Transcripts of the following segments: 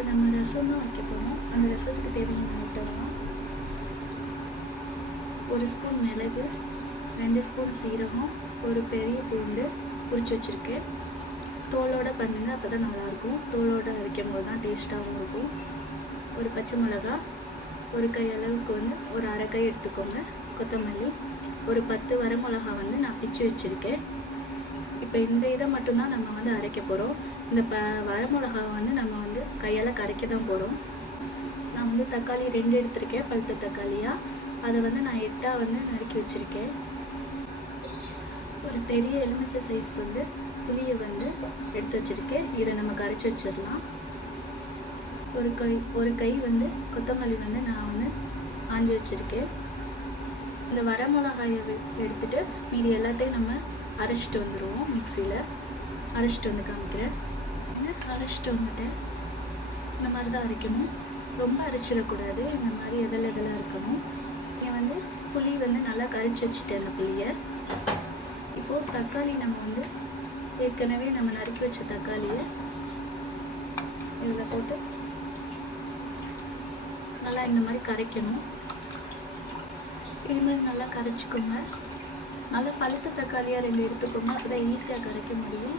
இப்போ நம்ம ரசம் தான் வைக்க போகிறோம் அந்த ரசத்துக்கு தேவையான ஐட்டம்லாம் ஒரு ஸ்பூன் மிளகு ரெண்டு ஸ்பூன் சீரகம் ஒரு பெரிய பூண்டு உரிச்சு வச்சுருக்கேன். தோலோட பண்ணுங்கள் அப்போ தான் நல்லாயிருக்கும். தோலோடு அரைக்கும் போது தான் டேஸ்ட்டாகவும் இருக்கும். ஒரு பச்சை மிளகா ஒரு கை அளவுக்கு வந்து ஒரு அரை கை எடுத்துக்கோங்க கொத்தமல்லி. ஒரு பத்து வரமிளகா வந்து நான் பிச்சு வச்சுருக்கேன். இப்போ இந்த இதை மட்டும்தான் நம்ம வந்து அரைக்க போகிறோம் இந்த ப வரமிளகாவை வந்து நம்ம வந்து கையால் கரைக்க தான் போகிறோம் நான் வந்து தக்காளி ரெண்டு எடுத்திருக்கேன் பழுத்த தக்காளியாக அதை வந்து நான் எட்டாக வந்து நறுக்கி வச்சுருக்கேன். ஒரு பெரிய எலுமிச்சை சைஸ் வந்து புளியை வந்து எடுத்து வச்சுருக்கேன். இதை நம்ம கரைச்சி வச்சிடலாம். ஒரு கை ஒரு கை வந்து கொத்தமல்லி வந்து நான் வந்து ஆஞ்சி வச்சுருக்கேன். இந்த வரமிளகாயை எடுத்துகிட்டு மீதி எல்லாத்தையும் நம்ம அரைச்சிட்டு வந்துடுவோம் மிக்சியில் அரைச்சிட்டு வந்து காமிக்கிறேன். வந்து அரைச்சிட்டு வந்துட்டேன் இந்த மாதிரி தான் அரைக்கணும். ரொம்ப அரைச்சிடக்கூடாது. இந்த மாதிரி எதில் எதில் இருக்கணும். இங்கே வந்து புளி வந்து நல்லா கரைச்சி வச்சுட்டேன் அந்த புளியை. இப்போது தக்காளி நம்ம வந்து ஏற்கனவே நம்ம நறுக்கி வச்ச தக்காளியை இதில் போட்டு நல்லா இந்த மாதிரி கரைக்கணும். இது மாதிரி நல்லா கரைச்சிக்கோங்க. நல்லா பழுத்த தக்காளியாக ரெண்டு எடுத்துக்கோங்க. அப்போ தான் ஈஸியாக கரைக்க முடியும்.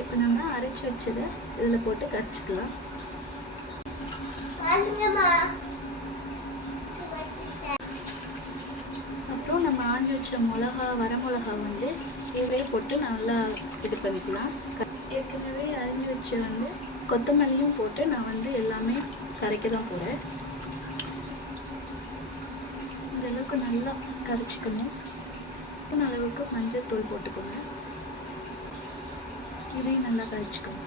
இப்போ நம்ம அரைச்சி வச்சதை இதில் போட்டு கரைச்சிக்கலாம். அப்புறம் நம்ம ஆஞ்சி வச்ச மிளகா வரமிளகா வந்து இதிலே போட்டு நல்லா இது பண்ணிக்கலாம். க- ஏற்கனவே அரிஞ்சு வச்ச வந்து கொத்தமல்லியும் போட்டு நான் வந்து எல்லாமே கரைக்க தான் போகிறேன் இந்த அளவுக்கு நல்லா கரைச்சிக்கணும். மஞ்சத்தூள் மஞ்சள் தூள் போட்டுக்கோங்க. இதையும் நல்லா கரைச்சிக்கோங்க.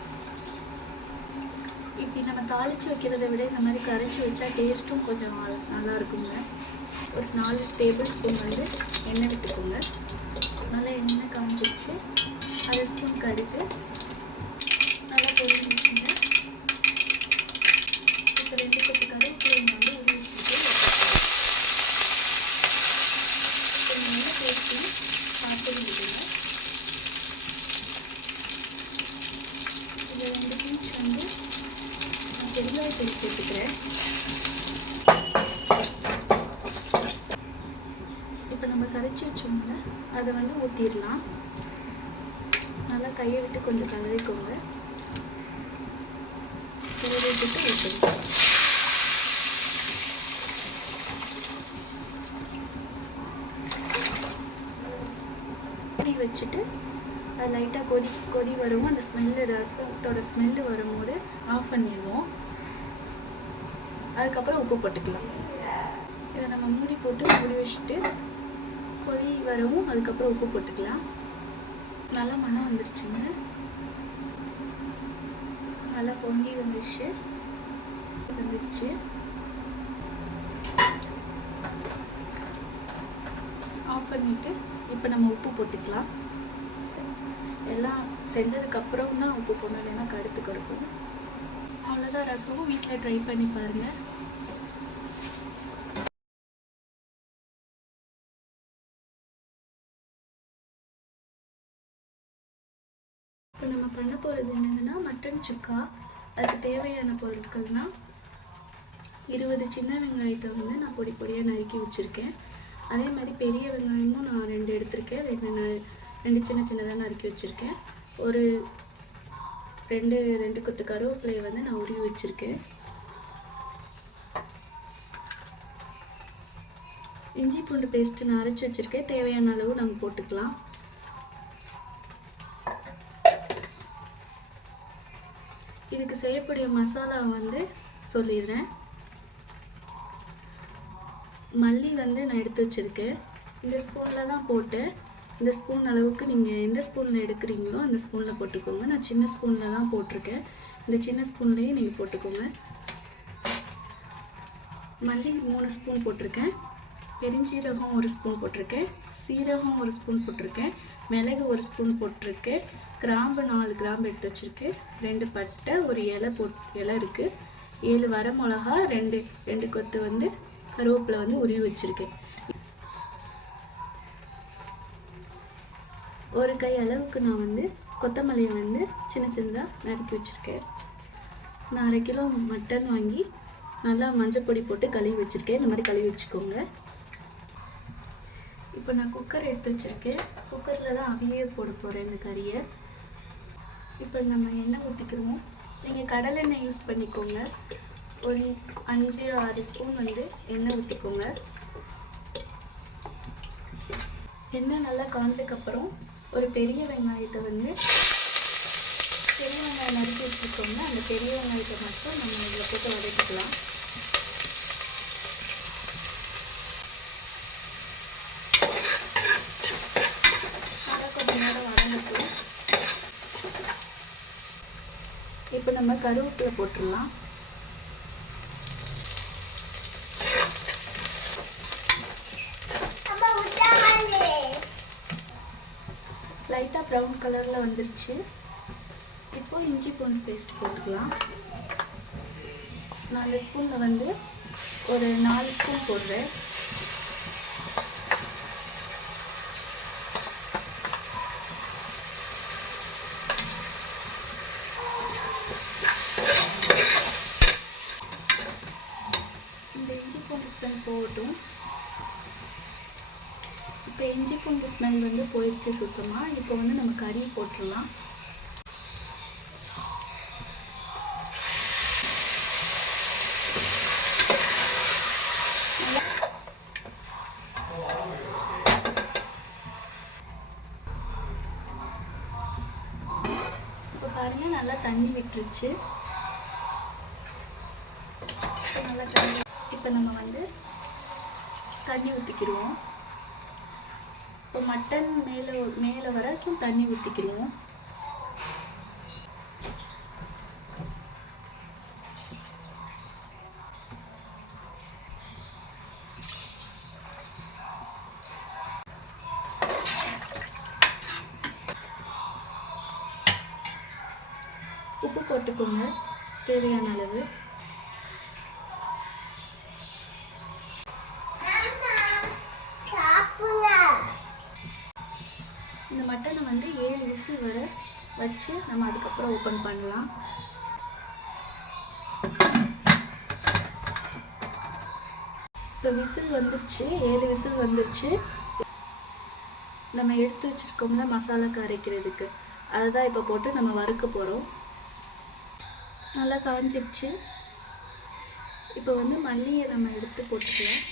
இப்படி நம்ம தாளித்து வைக்கிறத விட இந்த மாதிரி கரைச்சி வச்சா டேஸ்ட்டும் கொஞ்சம் நல்லா இருக்குங்க ஒரு நாலு டேபிள் ஸ்பூன் வந்து எண்ணெய் விட்டுக்கோங்க. நல்லா எண்ணெய் காமிச்சிச்சு அரை ஸ்பூன் கடுகு நல்லா பொரிஞ்சிச்சுங்க இப்போ ரெண்டு கொத்து கருவேப்பிலை வந்து உருவி வச்சுட்டு கொஞ்சம் நல்லா பேசி பார்த்து விடுங்க இது ரெண்டு பீச் வந்து நான் பெருங்காயத்தூள் சேர்த்துக்கிறேன் இப்போ நம்ம கரைச்சி வச்சோம்ல அதை வந்து ஊற்றிடலாம் நல்லா கையை விட்டு கொஞ்சம் கலரிக்கோங்க கலரி விட்டு ஊற்றுங்க வச்சுட்டு அது லைட்டாக கொதி கொதி வரும் அந்த ஸ்மெல்லு ரசத்தோட ஸ்மெல்லு வரும்போது ஆஃப் பண்ணிடுவோம். அதுக்கப்புறம் உப்பு போட்டுக்கலாம். இதை நம்ம மூடி போட்டு மூடி வச்சுட்டு கொதி வரவும் அதுக்கப்புறம் உப்பு போட்டுக்கலாம். நல்லா மணம் வந்துருச்சுங்க. நல்லா பொங்கி வந்துருச்சு. வந்துருச்சு. ஆஃப் பண்ணிவிட்டு இப்போ நம்ம உப்பு போட்டுக்கலாம். எல்லாம் செஞ்சதுக்கப்புறம் தான் உப்பு போடணும் இல்லைன்னா கருத்து கொடுக்கும் அவ்வளோதான் ரசமும் வீட்டில் ட்ரை பண்ணி பாருங்கள் போகிறது என்னதுன்னா மட்டன் சுக்கா. அதுக்கு தேவையான பொருட்கள்னால் இருபது சின்ன வெங்காயத்தை வந்து நான் பொடி பொடியாக நறுக்கி வச்சுருக்கேன். அதே மாதிரி பெரிய வெங்காயமும் நான் ரெண்டு எடுத்திருக்கேன். ரெண்டு ரெண்டு சின்ன சின்னதாக நறுக்கி வச்சுருக்கேன். ஒரு ரெண்டு ரெண்டு கொத்து கருவேப்பிலையை வந்து நான் உருவி வச்சுருக்கேன். இஞ்சி பூண்டு பேஸ்ட்டு நான் அரைச்சி வச்சுருக்கேன். தேவையான அளவு நம்ம போட்டுக்கலாம். இதுக்கு செய்யக்கூடிய மசாலா வந்து சொல்லிடுறேன். மல்லி வந்து நான் எடுத்து வச்சுருக்கேன். இந்த ஸ்பூனில் தான் போட்டேன். இந்த ஸ்பூன் அளவுக்கு நீங்கள் எந்த ஸ்பூனில் எடுக்கிறீங்களோ அந்த ஸ்பூனில் போட்டுக்கோங்க. நான் சின்ன ஸ்பூனில் தான் போட்டிருக்கேன். இந்த சின்ன ஸ்பூன்லேயே நீங்கள் போட்டுக்கோங்க. மல்லி மூணு ஸ்பூன் போட்டிருக்கேன். பெருஞ்சீரகம் ஒரு ஸ்பூன் போட்டிருக்கேன். சீரகம் ஒரு ஸ்பூன் போட்டிருக்கேன். மிளகு ஒரு ஸ்பூன் போட்டிருக்கேன் கிராம்பு நாலு கிராம்பு எடுத்து வச்சுருக்கேன் ரெண்டு பட்டை ஒரு இலை போட் இலை இருக்குது ஏழு வர மிளகா ரெண்டு ரெண்டு கொத்து வந்து கருவேப்பிலை வந்து உருவி வச்சுருக்கேன். ஒரு கை அளவுக்கு நான் வந்து கொத்தமல்லியை வந்து சின்ன சின்னதாக நறுக்கி வச்சுருக்கேன். நான் அரை கிலோ மட்டன் வாங்கி நல்லா மஞ்சள் பொடி போட்டு கழுவி வச்சுருக்கேன். இந்த மாதிரி கழுவி வச்சுக்கோங்க. இப்போ நான் குக்கர் எடுத்து வச்சுருக்கேன். குக்கரில் தான் அவியே போட போகிறேன் இந்த கறியை. இப்போ நம்ம எண்ணெய் ஊற்றிக்கிறோம் நீங்கள் கடலெண்ணெய் யூஸ் பண்ணிக்கோங்க. ஒரு அஞ்சு ஆறு ஸ்பூன் வந்து எண்ணெய் ஊற்றிக்கோங்க எண்ணெய் நல்லா காஞ்சக்கப்புறம் ஒரு பெரிய வெங்காயத்தை வந்து பெரிய வெங்காயம் நறுக்கி வச்சுருக்கோம்னா அந்த பெரிய வெங்காயத்தை மட்டும் நம்ம இதில் போட்டு வதக்கிக்கலாம். நம்ம கருவேப்பிலை போட்டுடலாம். லைட்டாக ப்ரௌன் கலரில் வந்துருச்சு. இப்போ இஞ்சி பூண்டு பேஸ்ட் போட்டுக்கலாம். நாலு ஸ்பூனில் வந்து ஒரு நாலு ஸ்பூன் போடுறேன் இந்த இஞ்சி பூண்டு ஸ்மெல் போகட்டும் இப்போ இஞ்சி பூண்டு ஸ்மெல் வந்து போயிடுச்சு சுத்தமாக இப்போ வந்து நம்ம கறி போட்டுடலாம். இப்போ நல்லா தண்ணி விட்டுருச்சு. இப்போ நல்லா தண்ணி இப்போ நம்ம வந்து தண்ணி ஊற்றிக்கிடுவோம் இப்போ மட்டன் மேலே மேலே வரைக்கும் தண்ணி ஊற்றிக்கிடுவோம் உப்பு போட்டுக்கோங்க தேவையான அளவு. ஏழு வர வச்சு நம்ம அதுக்கப்புறம் ஓப்பன் பண்ணலாம். இப்போ விசில் வந்துருச்சு ஏழு விசில் வந்துருச்சு. நம்ம எடுத்து வச்சுருக்கோம்ல மசாலாக்கு அரைக்கிறதுக்கு அதை தான் இப்போ போட்டு நம்ம வறுக்க போகிறோம் நல்லா காஞ்சிருச்சு. இப்போ வந்து மல்லியை நம்ம எடுத்து போட்டுக்கலாம்.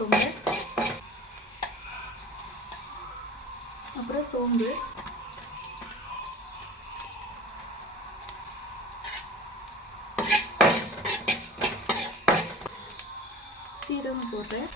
சிம்லேயே வச்சுக்கோங்க அப்புறம் சோம்பு. சீரகம் போடுறேன்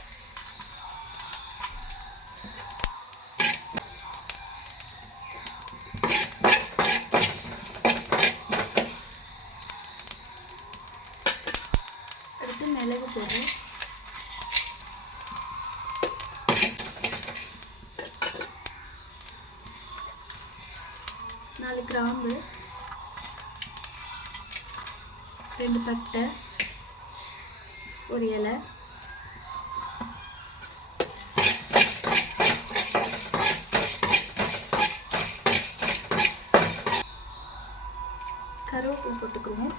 பட்டை ஒரு இலை. கருவேப்பிலை போட்டுக்குவோம்.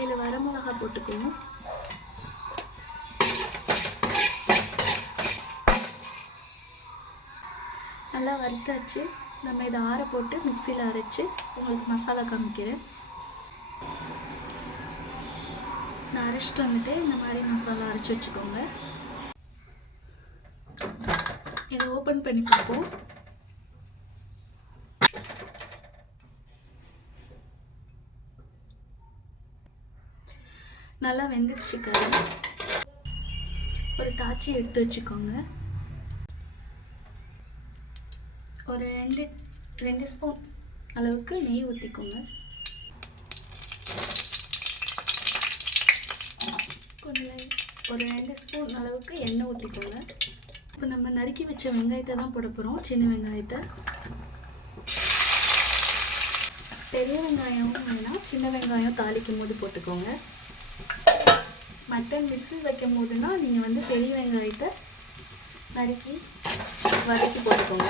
ஏழு வரமிளகா போட்டுக்குவோம். நல்லா வறுத்தாச்சு. நம்ம இதை ஆற போட்டு மிக்சியில் அரைச்சி உங்களுக்கு மசாலா காமிக்கிறேன். நான் அரைச்சிட்டு வந்துட்டு இந்த மாதிரி மசாலா அரைச்சி வச்சுக்கோங்க. இதை ஓப்பன் பண்ணி பார்ப்போம். நல்லா வெந்துருச்சு கறி ஒரு தாச்சி எடுத்து வச்சுக்கோங்க. ஒரு ரெண்டு ரெண்டு ஸ்பூன் அளவுக்கு நெய் ஊற்றிக்கோங்க கொஞ்சம் ஒரு ரெண்டு ஸ்பூன் அளவுக்கு எண்ணெய் ஊற்றிக்கோங்க இப்போ நம்ம நறுக்கி வச்ச வெங்காயத்தை தான் போட போகிறோம் சின்ன வெங்காயத்தை. பெரிய வெங்காயம் வேணால் சின்ன வெங்காயம் தாளிக்கும் போது போட்டுக்கோங்க. மட்டன் மிஸ்ஸில் வைக்கும் போதுனா நீங்கள் வந்து பெரிய வெங்காயத்தை நறுக்கி வதக்கி போட்டுக்கோங்க.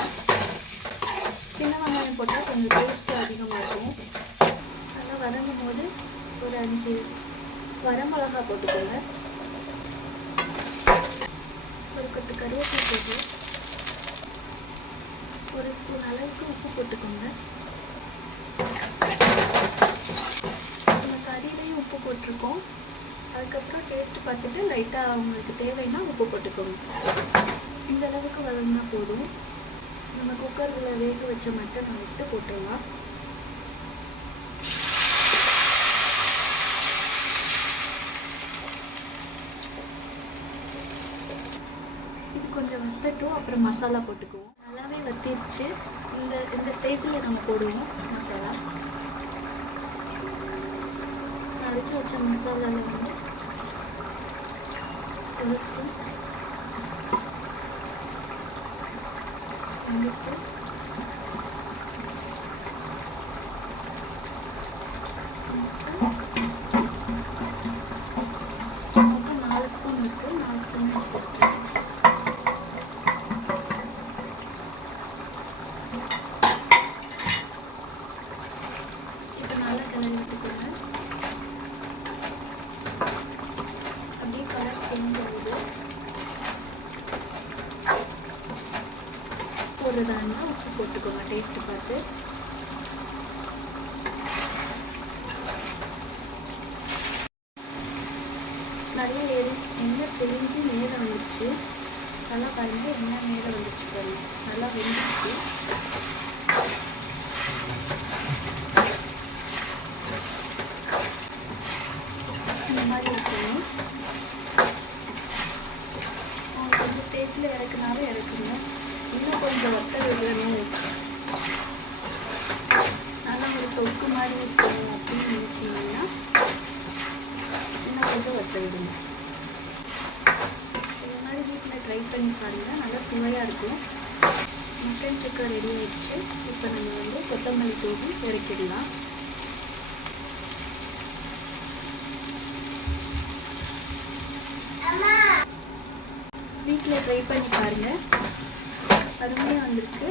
சின்ன வெங்காயம் போட்டால் கொஞ்சம் டேஸ்ட்டு அதிகமாக இருக்கும் நல்லா வதங்கும் போது ஒரு அஞ்சு வரமிளகா போட்டுக்கோங்க. ஒரு கொத்து கருவேப்பிலை போட்டு ஒரு ஸ்பூன் அளவுக்கு உப்பு போட்டுக்கோங்க. நம்ம கறியிலையும் உப்பு போட்டிருக்கோம். அதுக்கப்புறம் டேஸ்ட் பார்த்துட்டு லைட்டாக உங்களுக்கு தேவைன்னா உப்பு போட்டுக்கோங்க. இந்த அளவுக்கு வதங்கினா போதும். நம்ம குக்கரில் வேக வச்ச மட்டனை விட்டு போட்டுடலாம். இது கொஞ்சம் வத்தட்டும் அப்புறம் மசாலா போட்டுக்குவோம். நல்லாவே வத்திருச்சு. இந்த இந்த ஸ்டேஜில் நம்ம போடுவோம் மசாலா. அரைச்சி வச்ச மசாலாவில் வந்து ஒரு ஸ்பூன் ரெண்டு ஸ்பூன் மூணு ஸ்பூன் மொத்தம் நாலு ஸ்பூன் இருக்குது நாலு ஸ்பூன் எடுத்துருக்கேன் இப்போ நல்லா கிளறி விட்டுக்கோங்க அப்படியே கலர் சேஞ்ச் ஆகுது போடுறதா இருந்தால் உப்பு போட்டுக்கோங்க டேஸ்ட்டு பார்த்து. நிறைய எரி எண்ணெய் தெரிஞ்சு மேலே வந்துடுச்சு நல்லா பாருங்க எண்ணெய் மேலே வந்துச்சு பாருங்க. நல்லா வெந்துருச்சு இந்த மாதிரி இருக்கணும் உங்களுக்கு இந்த ஸ்டேஜில் இறக்குனாலும் இறக்குங்க இன்னும் கொஞ்சம் வத்தல் விடணும் நல்லா ஒரு தொக்கு மாதிரி இருக்கணும் அப்படின்னு நினச்சிங்கன்னா இன்னும் கொஞ்சம் வத்தல் விடுங்க இந்த மாதிரி வீட்டில் ட்ரை பாருங்கள் நல்லா சுவையாக இருக்கும். மட்டன் சுக்கா ரெடி ஆயிடுச்சு. இப்போ நம்ம வந்து கொத்தமல்லி தூவி இறக்கிடலாம் வீட்டில் ட்ரை பண்ணி பாருங்கள் அருமையாக வந்திருக்கு.